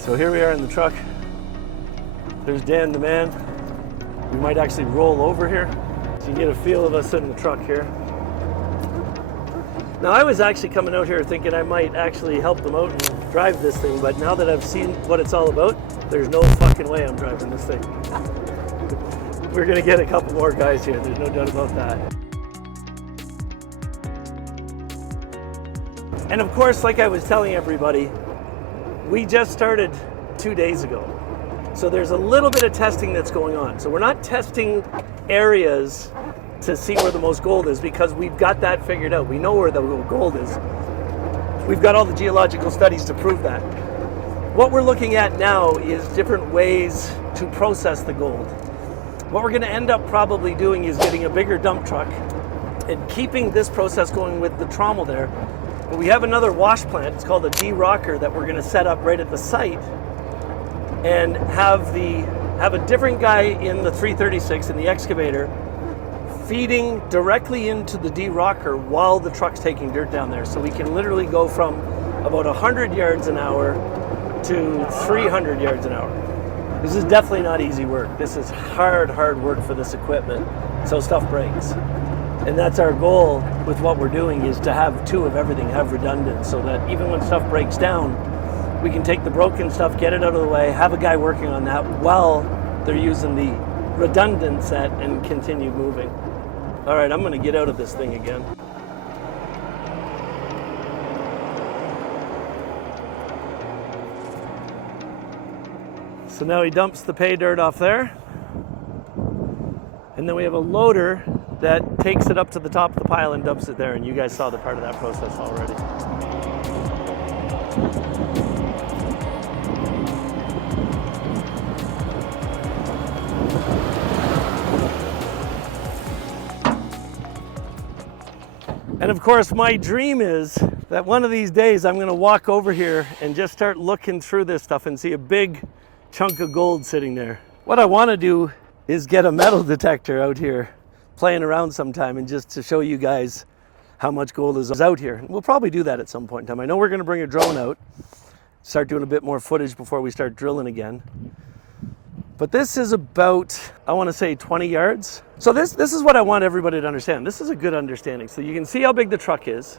So here we are in the truck. There's Dan the man. We might actually roll over here so you get a feel of us in the truck here. Now I was actually coming out here thinking I might actually help them out and drive this thing, but now that I've seen what it's all about, there's no fucking way I'm driving this thing. We're gonna get a couple more guys here, there's no doubt about that. And of course, like I was telling everybody, we just started 2 days ago. So there's a little bit of testing that's going on. So we're not testing areas to see where the most gold is because we've got that figured out. We know where the gold is. We've got all the geological studies to prove that. What we're looking at now is different ways to process the gold. What we're gonna end up probably doing is getting a bigger dump truck and keeping this process going with the trommel there. But we have another wash plant, it's called a de-rocker, that we're gonna set up right at the site and have a different guy in the 336 in the excavator feeding directly into the de-rocker while the truck's taking dirt down there. So we can literally go from about 100 yards an hour to 300 yards an hour. This is definitely not easy work. This is hard work for this equipment, so stuff breaks. And that's our goal with what we're doing, is to have two of everything, have redundant, so that even when stuff breaks down, we can take the broken stuff, get it out of the way, have a guy working on that while they're using the redundant set and continue moving. All right, I'm gonna get out of this thing again. So now he dumps the pay dirt off there. And then we have a loader that takes it up to the top of the pile and dumps it there. And you guys saw the part of that process already. And of course, my dream is that one of these days I'm gonna walk over here and just start looking through this stuff and see a big chunk of gold sitting there. What I wanna do is get a metal detector out here playing around sometime and just to show you guys how much gold is out here. We'll probably do that at some point in time. I know we're gonna bring a drone out, start doing a bit more footage before we start drilling again. But this is about, I wanna say 20 yards. So this is what I want everybody to understand. This is a good understanding. So you can see how big the truck is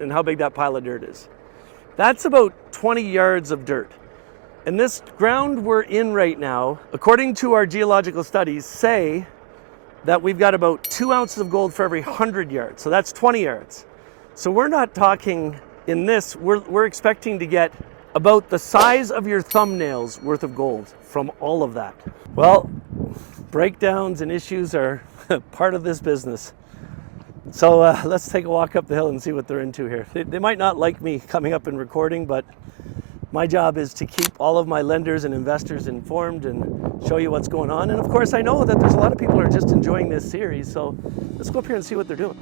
and how big that pile of dirt is. That's about 20 yards of dirt. And this ground we're in right now, according to our geological studies, say that we've got about 2 ounces of gold for every 100 yards. So that's 20 yards. So we're not talking in this, we're expecting to get about the size of your thumbnails worth of gold from all of that. Well, breakdowns and issues are part of this business. So let's take a walk up the hill and see what they're into here. They might not like me coming up and recording, but my job is to keep all of my lenders and investors informed and show you what's going on. And of course, I know that there's a lot of people who are just enjoying this series, so let's go up here and see what they're doing.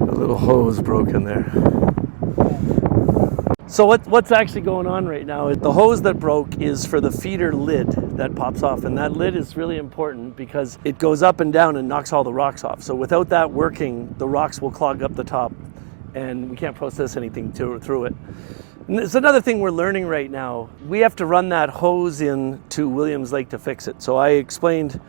A little hose broken there. So what's actually going on right now is the hose that broke is for the feeder lid that pops off, and that lid is really important because it goes up and down and knocks all the rocks off. So without that working, the rocks will clog up the top and we can't process anything through it. And it's another thing we're learning right now. We have to run that hose in to Williams Lake to fix it. So I explained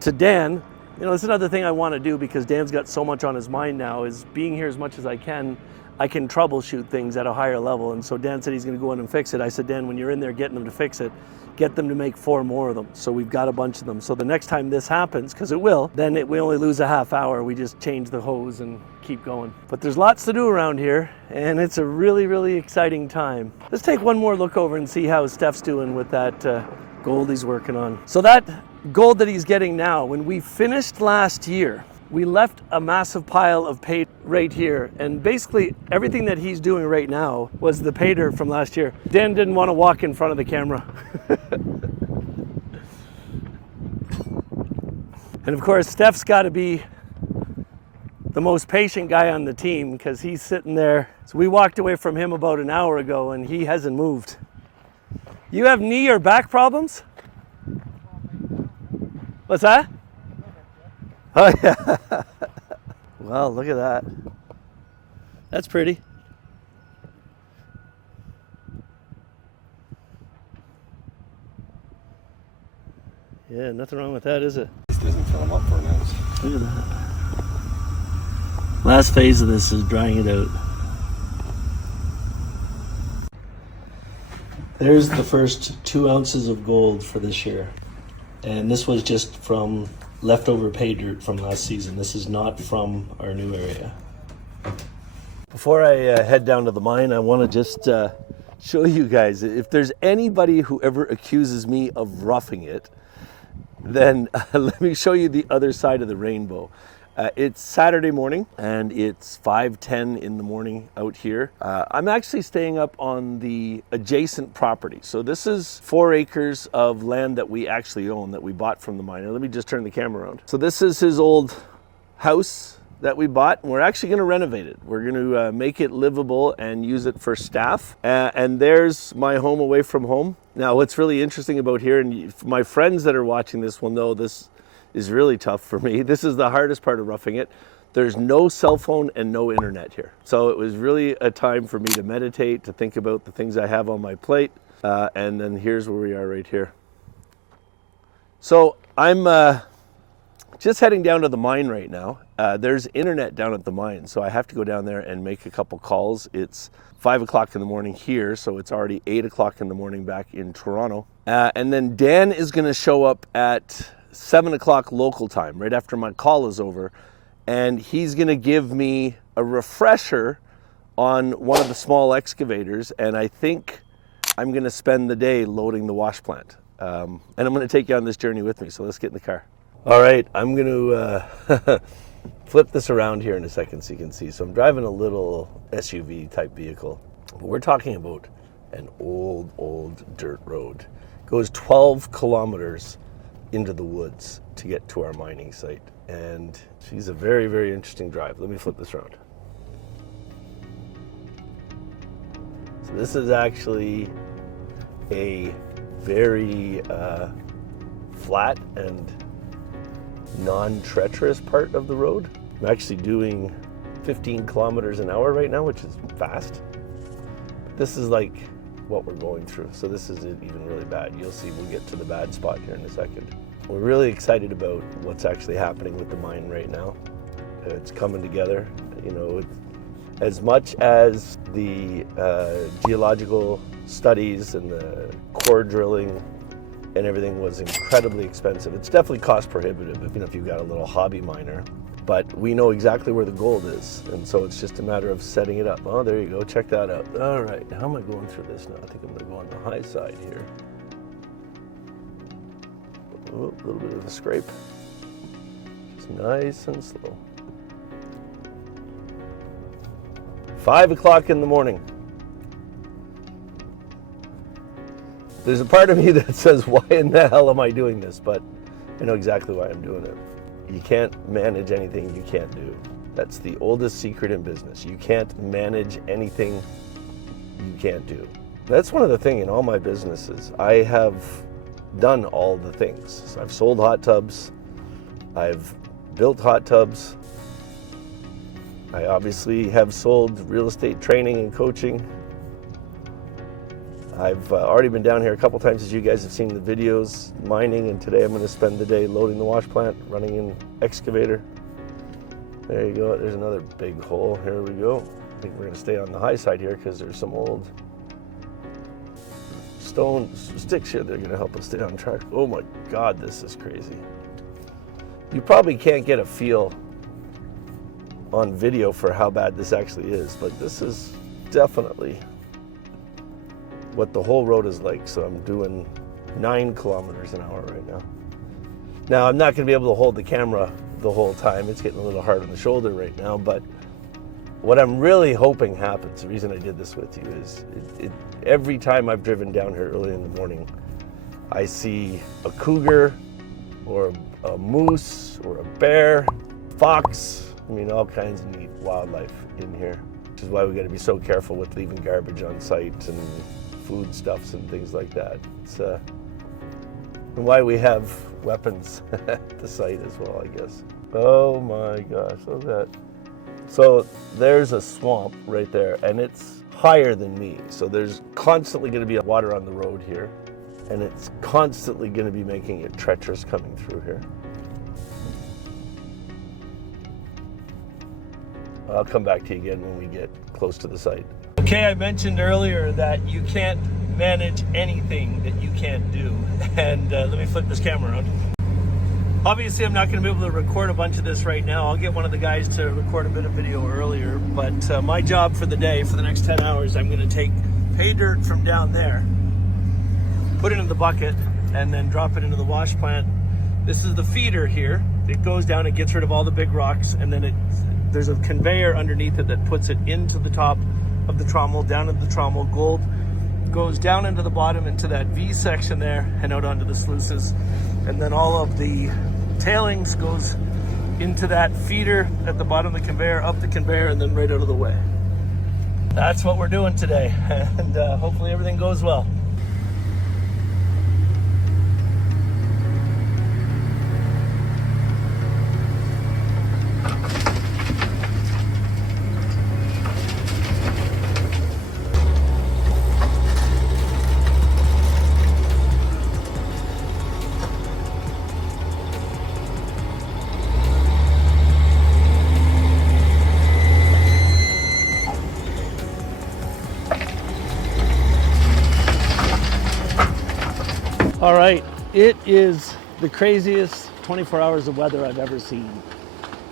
to Dan, you know, it's another thing I want to do because Dan's got so much on his mind now, is being here as much as I can troubleshoot things at a higher level. And so Dan said he's going to go in and fix it. I said, Dan, when you're in there getting them to fix it, get them to make 4 more of them. So we've got a bunch of them. So the next time this happens, because it will, then we only lose a half hour. We just change the hose and keep going. But there's lots to do around here, and it's a really, really exciting time. Let's take one more look over and see how Steph's doing with that gold he's working on. So that gold that he's getting now, when we finished last year, we left a massive pile of pay right here, and basically everything that he's doing right now was the pay dirt from last year. Dan didn't want to walk in front of the camera. And of course, Steph's got to be the most patient guy on the team because he's sitting there. So we walked away from him about an hour ago and he hasn't moved. You have knee or back problems? What's that? Oh yeah. Wow, look at that. That's pretty. Yeah, nothing wrong with that, is it? This doesn't fill them up for minutes. Look at that. Last phase of this is drying it out. There's the first 2 ounces of gold for this year. And this was just from leftover pay dirt from last season. This is not from our new area. Before I head down to the mine, I want to just show you guys, if there's anybody who ever accuses me of roughing it, then let me show you the other side of the rainbow. It's Saturday morning and it's 5:10 in the morning out here. I'm actually staying up on the adjacent property. So this is 4 acres of land that we actually own, that we bought from the miner. Let me just turn the camera around. So this is his old house that we bought, and we're actually going to renovate it. We're going to make it livable and use it for staff. And there's my home away from home. Now, what's really interesting about here, and my friends that are watching this will know this is really tough for me. This is the hardest part of roughing it. There's no cell phone and no internet here. So it was really a time for me to meditate, to think about the things I have on my plate. And then here's where we are right here. So I'm just heading down to the mine right now. There's internet down at the mine, so I have to go down there and make a couple calls. It's 5 o'clock in the morning here, so it's already 8 o'clock in the morning back in Toronto. And then Dan is gonna show up at 7 o'clock local time, right after my call is over, and he's gonna give me a refresher on one of the small excavators, and I think I'm gonna spend the day loading the wash plant. And I'm gonna take you on this journey with me, so let's get in the car. All right, I'm gonna flip this around here in a second so you can see. So I'm driving a little SUV type vehicle. We're talking about an old dirt road. It goes 12 kilometers into the woods to get to our mining site. And she's a very, very interesting drive. Let me flip this around. So this is actually a very flat and non-treacherous part of the road. I'm actually doing 15 kilometers an hour right now, which is fast. This is like what we're going through. So this isn't even really bad. You'll see, we'll get to the bad spot here in a second. We're really excited about what's actually happening with the mine right now. It's coming together. You know, as much as the geological studies and the core drilling and everything was incredibly expensive. It's definitely cost prohibitive if you've got a little hobby miner, but we know exactly where the gold is. And so it's just a matter of setting it up. Oh, there you go, check that out. All right, how am I going through this now? I think I'm gonna go on the high side here. Oh, a little bit of a scrape. Just nice and slow. 5 o'clock in the morning. There's a part of me that says, why in the hell am I doing this? But I know exactly why I'm doing it. You can't manage anything you can't do. That's the oldest secret in business. You can't manage anything you can't do. That's one of the things in all my businesses. I have done all the things. So I've sold hot tubs. I've built hot tubs. I obviously have sold real estate training and coaching. I've already been down here a couple times, as you guys have seen the videos, mining, and today I'm going to spend the day loading the wash plant, running an excavator. There you go, there's another big hole. Here we go. I think we're going to stay on the high side here because there's some old stone sticks here that are going to help us stay on track. Oh my God, this is crazy. You probably can't get a feel on video for how bad this actually is, but this is definitely what the whole road is like. So I'm doing 9 kilometers an hour right now. Now I'm not going to be able to hold the camera the whole time. It's getting a little hard on the shoulder right now, but what I'm really hoping happens, the reason I did this with you is every time I've driven down here early in the morning, I see a cougar or a moose or a bear, fox, I mean all kinds of neat wildlife in here, which is why we got to be so careful with leaving garbage on site and foodstuffs and things like that. and why we have weapons at the site as well, I guess. Oh my gosh, look at that. So there's a swamp right there, and it's higher than me. So there's constantly going to be water on the road here, and it's constantly going to be making it treacherous coming through here. I'll come back to you again when we get close to the site. Okay, I mentioned earlier that you can't manage anything that you can't do. And let me flip this camera around. Obviously, I'm not going to be able to record a bunch of this right now. I'll get one of the guys to record a bit of video earlier. But my job for the day, for the next 10 hours, I'm going to take pay dirt from down there, put it in the bucket, and then drop it into the wash plant. This is the feeder here. It goes down, it gets rid of all the big rocks, and then there's a conveyor underneath it that puts it into the top of the trommel, down into the trommel. Gold goes down into the bottom, into that V section there, and out onto the sluices. And then all of the tailings goes into that feeder at the bottom of the conveyor, up the conveyor, and then right out of the way. That's what we're doing today, and hopefully everything goes well. All right, it is the craziest 24 hours of weather I've ever seen.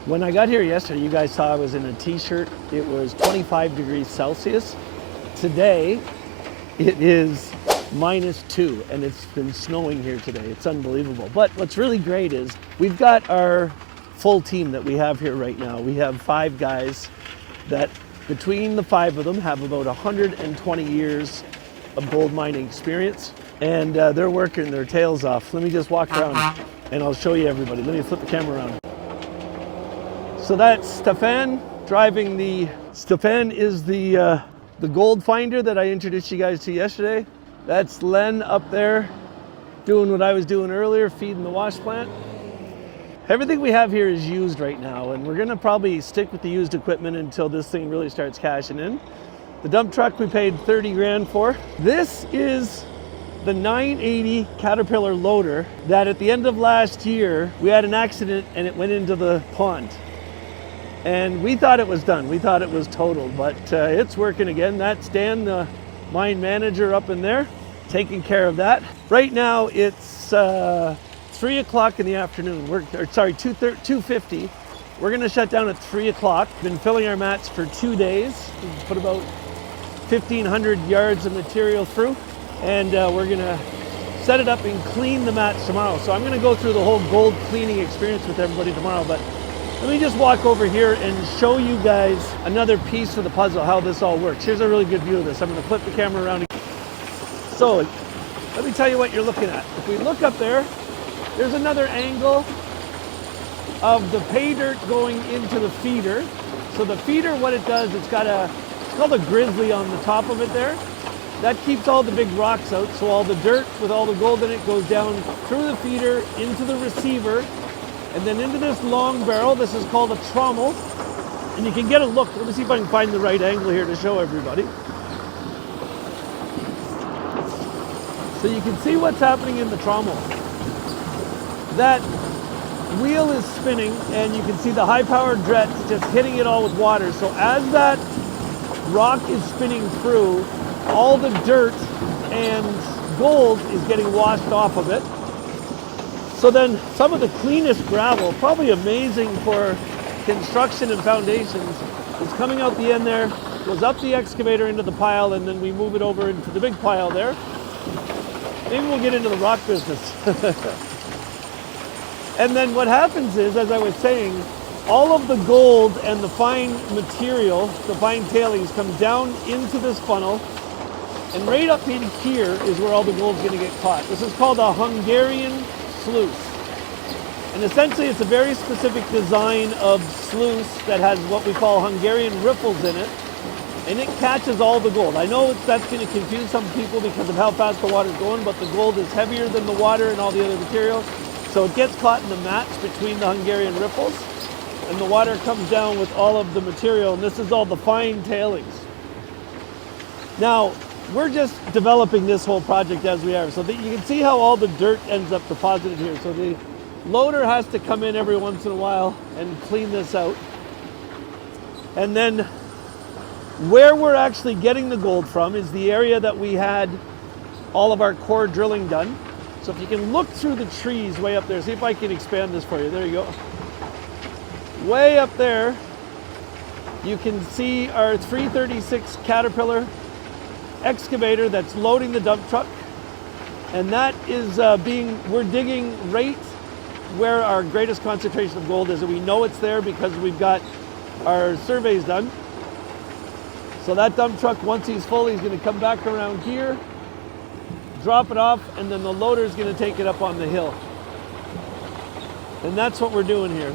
When I got here yesterday, you guys saw I was in a t-shirt. It was 25 degrees Celsius. Today, it is -2, and it's been snowing here today. It's unbelievable. But what's really great is we've got our full team that we have here right now. We have 5 guys that, between the 5 of them, have about 120 years of gold mining experience. And they're working their tails off. Let me just walk around and I'll show you everybody. Let me flip the camera around. So that's Stefan driving the, Stefan is the gold finder that I introduced you guys to yesterday. That's Len up there doing what I was doing earlier, feeding the wash plant. Everything we have here is used right now, and we're gonna probably stick with the used equipment until this thing really starts cashing in. The dump truck we paid 30 grand for. This is the 980 Caterpillar loader that at the end of last year, we had an accident and it went into the pond. And we thought it was done. We thought it was totaled, but it's working again. That's Dan, the mine manager up in there, taking care of that. Right now it's 3 o'clock in the afternoon. 2:50. We're gonna shut down at 3 o'clock. Been filling our mats for 2 days. We've put about 1,500 yards of material through. And we're gonna set it up and clean the mats tomorrow. So I'm gonna go through the whole gold cleaning experience with everybody tomorrow, but let me just walk over here and show you guys another piece of the puzzle, how this all works. Here's a really good view of this. I'm gonna flip the camera around. So let me tell you what you're looking at. If we look up there, there's another angle of the pay dirt going into the feeder. So the feeder, what it does, it's called a grizzly on the top of it there. That keeps all the big rocks out, so all the dirt with all the gold in it goes down through the feeder, into the receiver, and then into this long barrel. This is called a trommel. And you can get a look. Let me see if I can find the right angle here to show everybody. So you can see what's happening in the trommel. That wheel is spinning, and you can see the high-powered jets just hitting it all with water. So as that rock is spinning through, all the dirt and gold is getting washed off of it. So then some of the cleanest gravel, probably amazing for construction and foundations, is coming out the end there, goes up the excavator into the pile, and then we move it over into the big pile there. Maybe we'll get into the rock business. And then what happens is, as I was saying, all of the gold and the fine material, the fine tailings, come down into this funnel. And right up in here is where all the gold's going to get caught. This is called a Hungarian sluice. And essentially it's a very specific design of sluice that has what we call Hungarian riffles in it. and it catches all the gold. I know that's going to confuse some people because of how fast the water's going, but the gold is heavier than the water and all the other material. So it gets caught in the match between the Hungarian riffles, and the water comes down with all of the material, and this is all the fine tailings. Now, we're just developing this whole project as we are. So that you can see how all the dirt ends up deposited here. So the loader has to come in every once in a while and clean this out. And then where we're actually getting the gold from is the area that we had all of our core drilling done. So if you can look through the trees way up there, see if I can expand this for you. There you go. Way up there, you can see our 336 Caterpillar excavator that's loading the dump truck, and that is we're digging right where our greatest concentration of gold is, and we know it's there because we've got our surveys done. So that dump truck, once he's full, he's going to come back around here, drop it off, and then the loader is going to take it up on the hill. And that's what we're doing here.